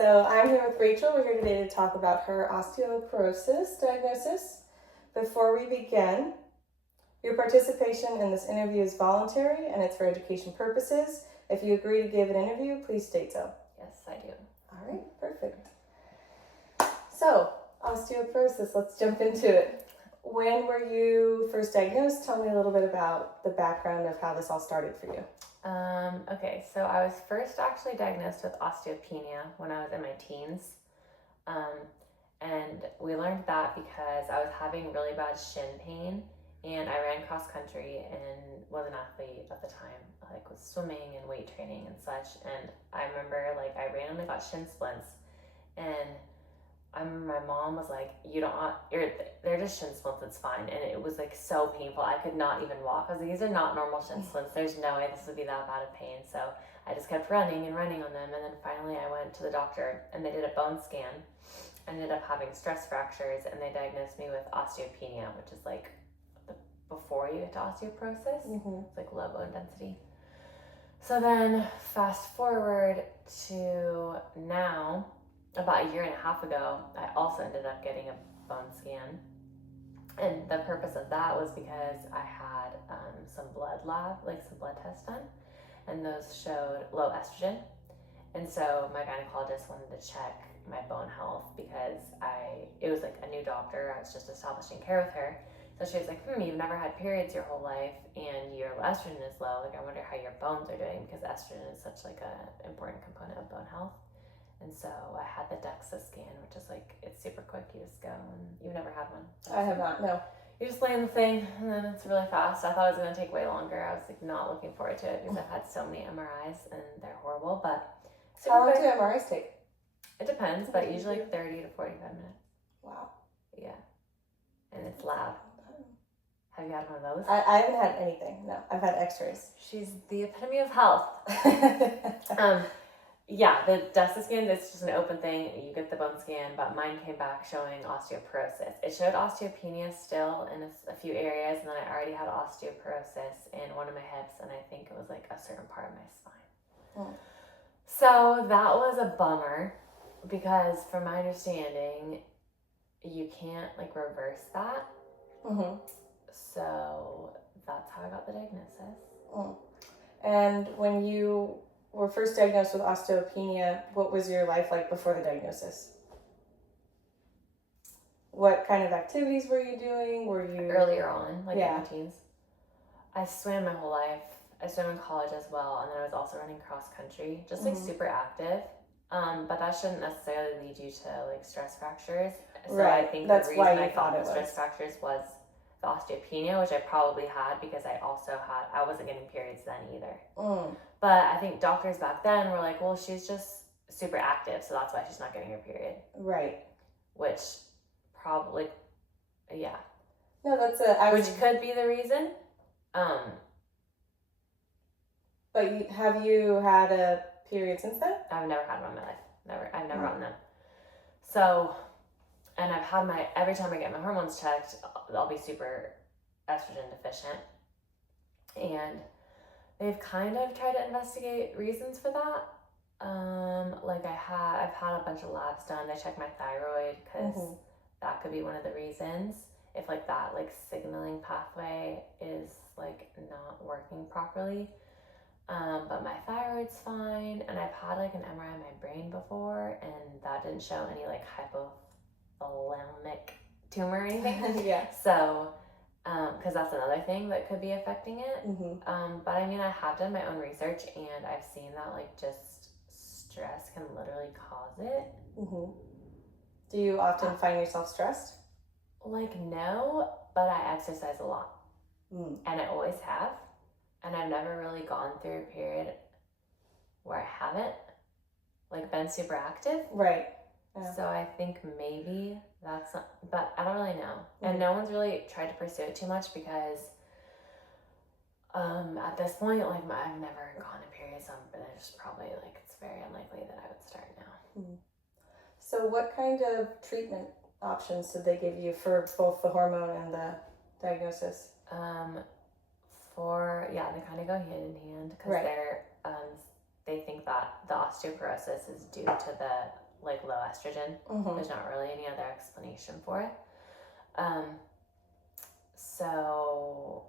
So I'm here with Rachel. We're here today to talk about her osteoporosis diagnosis. Before we begin, your participation in this interview is voluntary and it's for education purposes. If you agree to give an interview, please state so. Yes, I do. All right, perfect. So, osteoporosis, let's jump into it. When were you first diagnosed? Tell me a little bit about the background of how this all started for you. Okay, so I was first actually diagnosed with osteopenia when I was in my teens. And we learned that because I was having really bad shin pain and I ran cross country and was an athlete at the time, like with swimming and weight training and such. And I remember I randomly got shin splints and I remember my mom was like, they're just shin splints, it's fine. And it was so painful. I could not even walk. I was like, these are not normal shin splints. There's no way this would be that bad of pain. So I just kept running on them. And then finally I went to the doctor and they did a bone scan. I ended up having stress fractures and they diagnosed me with osteopenia, which is before you get to osteoporosis. Mm-hmm. It's low bone density. So then fast forward to now, about a year and a half ago, I also ended up getting a bone scan. And the purpose of that was because I had some blood tests done, and those showed low estrogen. And so my gynecologist wanted to check my bone health because it was a new doctor. I was just establishing care with her. So she was like, you've never had periods your whole life and your estrogen is low. I wonder how your bones are doing because estrogen is such an important component of bone health. And so I had the DEXA scan, which is it's super quick. You just go and you've never had one. I have not, no. You just lay in the thing and then it's really fast. I thought it was going to take way longer. I was not looking forward to it because I've had so many MRIs and they're horrible, but how long do MRIs take? It depends, but usually 30 to 45 minutes. Wow. Yeah. And it's loud. Have you had one of those? I haven't had anything, no. I've had x-rays. She's the epitome of health. Yeah, the DEXA scan is just an open thing. You get the bone scan, but mine came back showing osteoporosis. It showed osteopenia still in a few areas, and then I already had osteoporosis in one of my hips, and I think it was a certain part of my spine. Mm. So that was a bummer because from my understanding, you can't reverse that. Mm-hmm. So that's how I got the diagnosis. Mm. And when you were first diagnosed with osteopenia, what was your life like before the diagnosis? What kind of activities were you doing? Were you earlier on, in my teens? I swam my whole life. I swam in college as well, and then I was also running cross country, just super active. But that shouldn't necessarily lead you to stress fractures. So right. I think that's the reason why you I thought got it the stress fractures was the osteopenia, which I probably had because I wasn't getting periods then either. Mm. But I think doctors back then were like, well, she's just super active, so that's why she's not getting her period. Right. Which probably, yeah. No, that's which could be the reason. But have you had a period since then? I've never had one in my life. I've never gotten them. So, and I've had every time I get my hormones checked, I'll be super estrogen deficient. And they've kind of tried to investigate reasons for that. I've had a bunch of labs done. They checked my thyroid because that could be one of the reasons. If that signaling pathway is not working properly. But my thyroid's fine, and I've had an MRI of my brain before, and that didn't show any hypothalamic tumor or anything. Yeah. So, because that's another thing that could be affecting it. Mm-hmm. But I mean, I have done my own research, and I've seen that just stress can literally cause it. Mm-hmm. Do you often find yourself stressed? No, but I exercise a lot, and I always have. And I've never really gone through a period where I haven't been super active. Right. Yeah. So I think maybe that's not, but I don't really know. And no one's really tried to pursue it too much because at this point, I've never gone a period, so there's probably it's very unlikely that I would start now. Mm-hmm. So what kind of treatment options did they give you for both the hormone and the diagnosis? They kind of go hand in hand because they think that the osteoporosis is due to the like low estrogen. There's not really any other explanation for it. So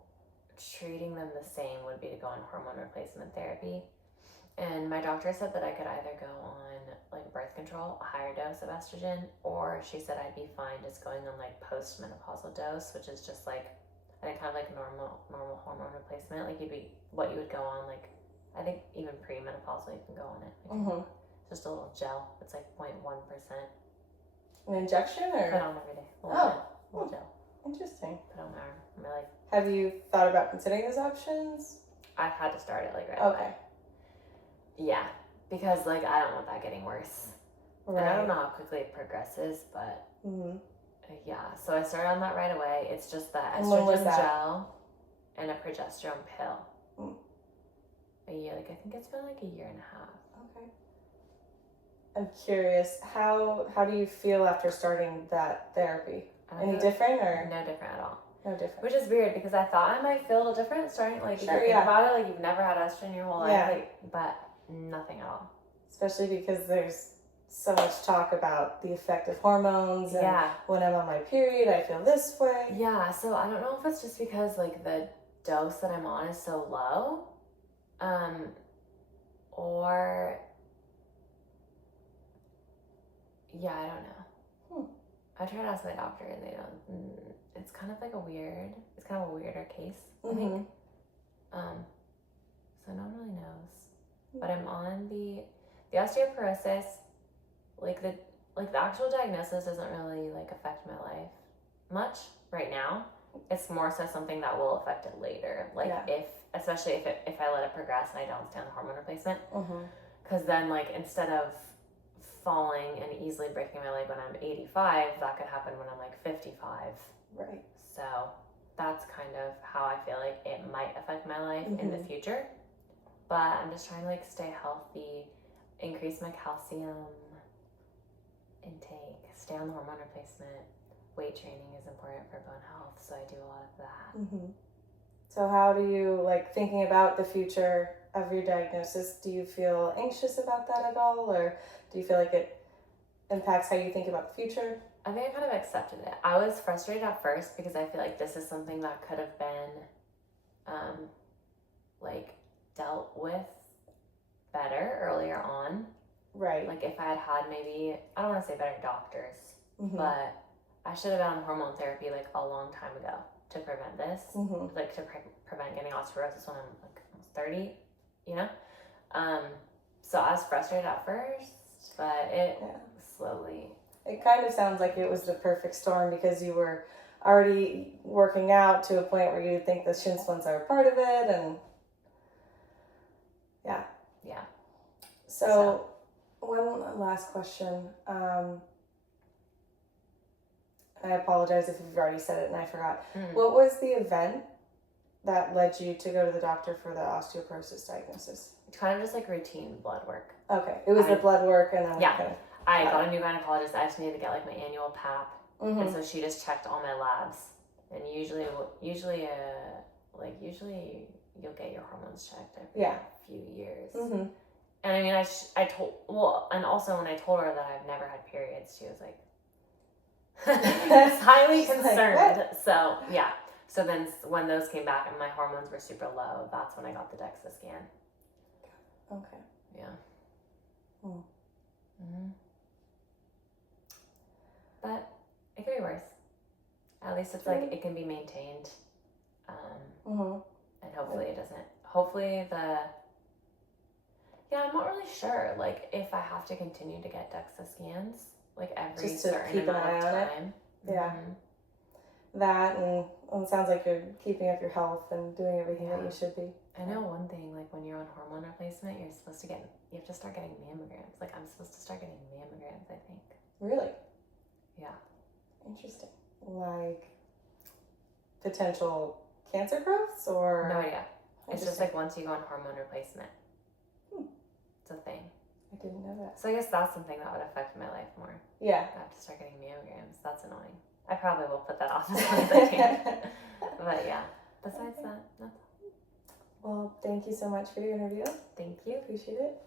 treating them the same would be to go on hormone replacement therapy. And my doctor said that I could either go on like birth control, a higher dose of estrogen, or she said I'd be fine just going on like postmenopausal dose, which is just like, I think kind of like normal hormone replacement. Like what you would go on, like I think even premenopausal you can go on it. Like, just a little gel. It's like 0.1%. An injection or? Put on every day. A little gel. Interesting. Put on my arm, on my leg. Have you thought about considering those options? I've had to start it like right away. Okay. Yeah, because like I don't want that getting worse. Right. And I don't know how quickly it progresses, but yeah. So I started on that right away. It's just that estrogen gel and a progesterone pill. A year, like I think it's been like a year and a half. Okay. I'm curious, how do you feel after starting that therapy? Any different or? No different at all. No different. Which is weird because I thought I might feel a little different starting, like if you think about it, like you've never had estrogen your whole life, like, but nothing at all. Especially because there's so much talk about the effect of hormones and when I'm on my period I feel this way. Yeah, so I don't know if it's just because like the dose that I'm on is so low, or I don't know. I tried to ask my doctor and they don't. It's kind of like a weirder case, I think. So no one really knows. But I'm on the osteoporosis. Like the actual diagnosis doesn't really like affect my life much right now. It's more so something that will affect it later. Like especially if I let it progress and I don't stay on the hormone replacement. Because then like instead of falling and easily breaking my leg when I'm 85, that could happen when I'm like 55. Right. So that's kind of how I feel like it might affect my life in the future. But I'm just trying to like stay healthy, increase my calcium intake, stay on the hormone replacement. Weight training is important for bone health, so I do a lot of that. So how do you, like, thinking about the future of your diagnosis, do you feel anxious about that at all, or do you feel like it impacts how you think about the future? I think I kind of accepted it. I was frustrated at first because I feel like this is something that could have been like dealt with better earlier on. Right. Like if I had maybe, I don't want to say better doctors, but I should have been on hormone therapy like a long time ago to prevent this, like to prevent getting osteoporosis when I'm like almost 30, you know? So I was frustrated at first, but it slowly. It kind of sounds like it was the perfect storm because you were already working out to a point where you think the shin splints are a part of it, and yeah. So one last question. I apologize if you've already said it and I forgot. What was the event that led you to go to the doctor for the osteoporosis diagnosis? Kind of just like routine blood work. Okay, it was the blood work, and then I got a new gynecologist. I just needed to get like my annual pap, and so she just checked all my labs. And usually you'll get your hormones checked every few years. And I mean, and also when I told her that I've never had periods, she was like, highly concerned. Like, so so then when those came back and my hormones were super low, that's when I got the DEXA scan. Okay. Yeah. But it could be worse. At least it's like it can be maintained, and hopefully it doesn't. Hopefully I'm not really sure. Like if I have to continue to get DEXA scans, like every certain amount of time. Yeah. That and it sounds like you're keeping up your health and doing everything that you should be. I know one thing, like when you're on hormone replacement, you have to start getting mammograms. Like I'm supposed to start getting mammograms, I think. Really? Yeah. Interesting. Like potential cancer growths or? No idea. It's just like once you go on hormone replacement. It's a thing. I didn't know that. So I guess that's something that would affect my life more. Yeah. I have to start getting mammograms. That's annoying. I probably will put that off as long as I can. But yeah, besides that, that's all. Well, thank you so much for your interview. Thank you. Appreciate it.